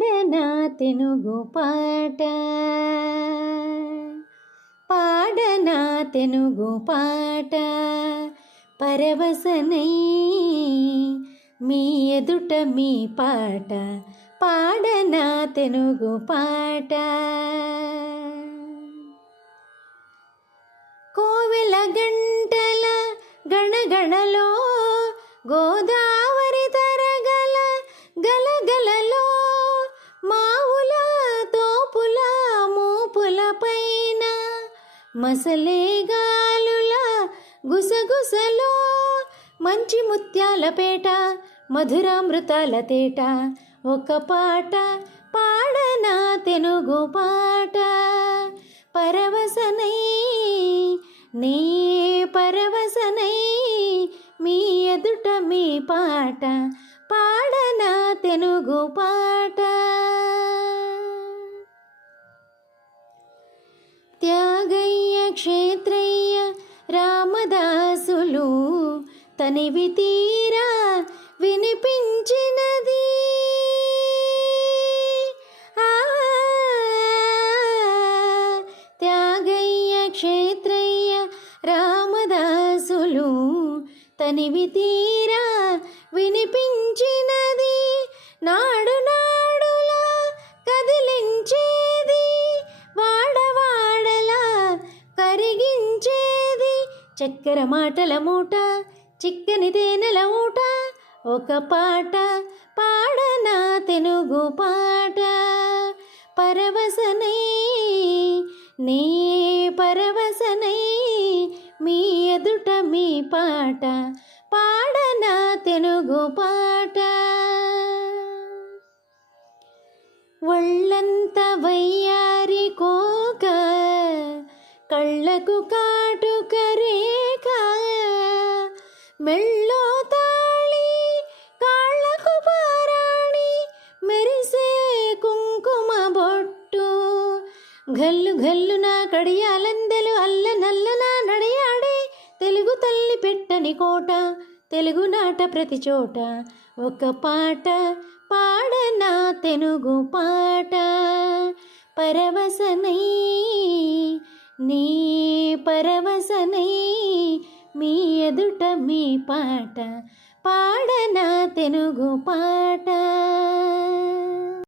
పాడనా తెనుగు పాట, పాడనా తెనుగు పాట, పరవశనై మీ ఎదుట మీ పాట, పాడనా తెనుగు పాట. కోవెల గంటల గణగణలో గోదావరి తరగల గలగలలో మావుల తోపుల మోపుల పైన మసలే గాలుల గుసగుసలో మంచి ముత్యాల పేట మధురామృతాల తేట ఒక పాట పాడనా తెనుగు పాట. పరవశనై నీ పరవశనై మీ ఎదుట మీ పాట, పాడనా తెనుగు పాట. త్యాగయ్య క్షేత్రయ్య రామదాసులు తనివి తీరా వినిపించినది, త్యాగయ్య క్షేత్రయ్య రామదాసులు తనివి తీరా వినిపించినది, నాడు నాడులా కదిలించేది, వాడవాడలా కరిగించేది, చక్కెర మాటల మూట చిక్కని తేనెల ఊట, ఒక పాట పాడనా తెనుగు పాట. పరవశనై నీ పరవశనై మీ ఎదుట మీ పాట, పాడనా తెనుగు పాట. ఒళ్ళంత వయ్యారి కోక కళ్ళకు కాటుక రేఖ, మెళ్ళో తాళి కాళ్ళకు పారాణి మెరిసే కుంకుమ బొట్టు, గల్లు గల్లు నా కడియాలందెలు అల్ల నల్లన నడియాడే తెలుగు తల్లి పెట్టని కోట, తెలుగు నాట ప్రతి చోట ఒక పాట పాడనా తెనుగు పాట. పరవశనై నీ పరవశనై మీ ఎదుట మీ పాట, పాడనా తెనుగు పాట.